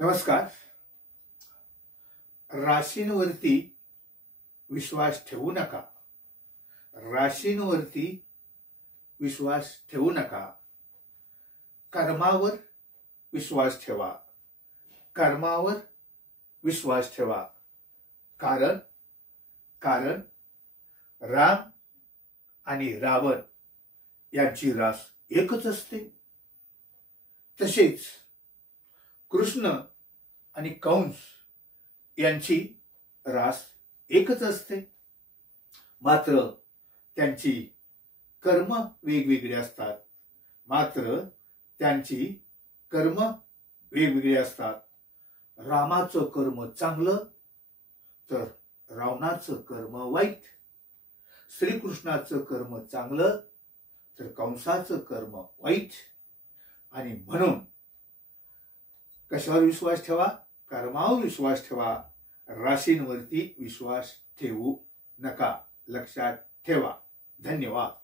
नमस्कार. राशींवरती विश्वास ठेवू नका. राशींवरती विश्वास ठेवू नका. कर्मावर विश्वास ठेवा. कर्मावर विश्वास ठेवा. कारण राम आणि रावण यांची रास एकच असते. तसेच कृष्ण आणि कंस यांची रास एकच असते. मात्र त्यांची कर्म वेगवेगळी असतात. रामाचं कर्म चांगलं तर रावणाचं कर्म वाईट. श्रीकृष्णाचं कर्म चांगलं तर कंसाचं कर्म वाईट. आणि म्हणून कशावर विश्वास ठेवा? कर्मावर विश्वास ठेवा. राशींवरती विश्वास ठेवू नका. लक्षात ठेवा. धन्यवाद.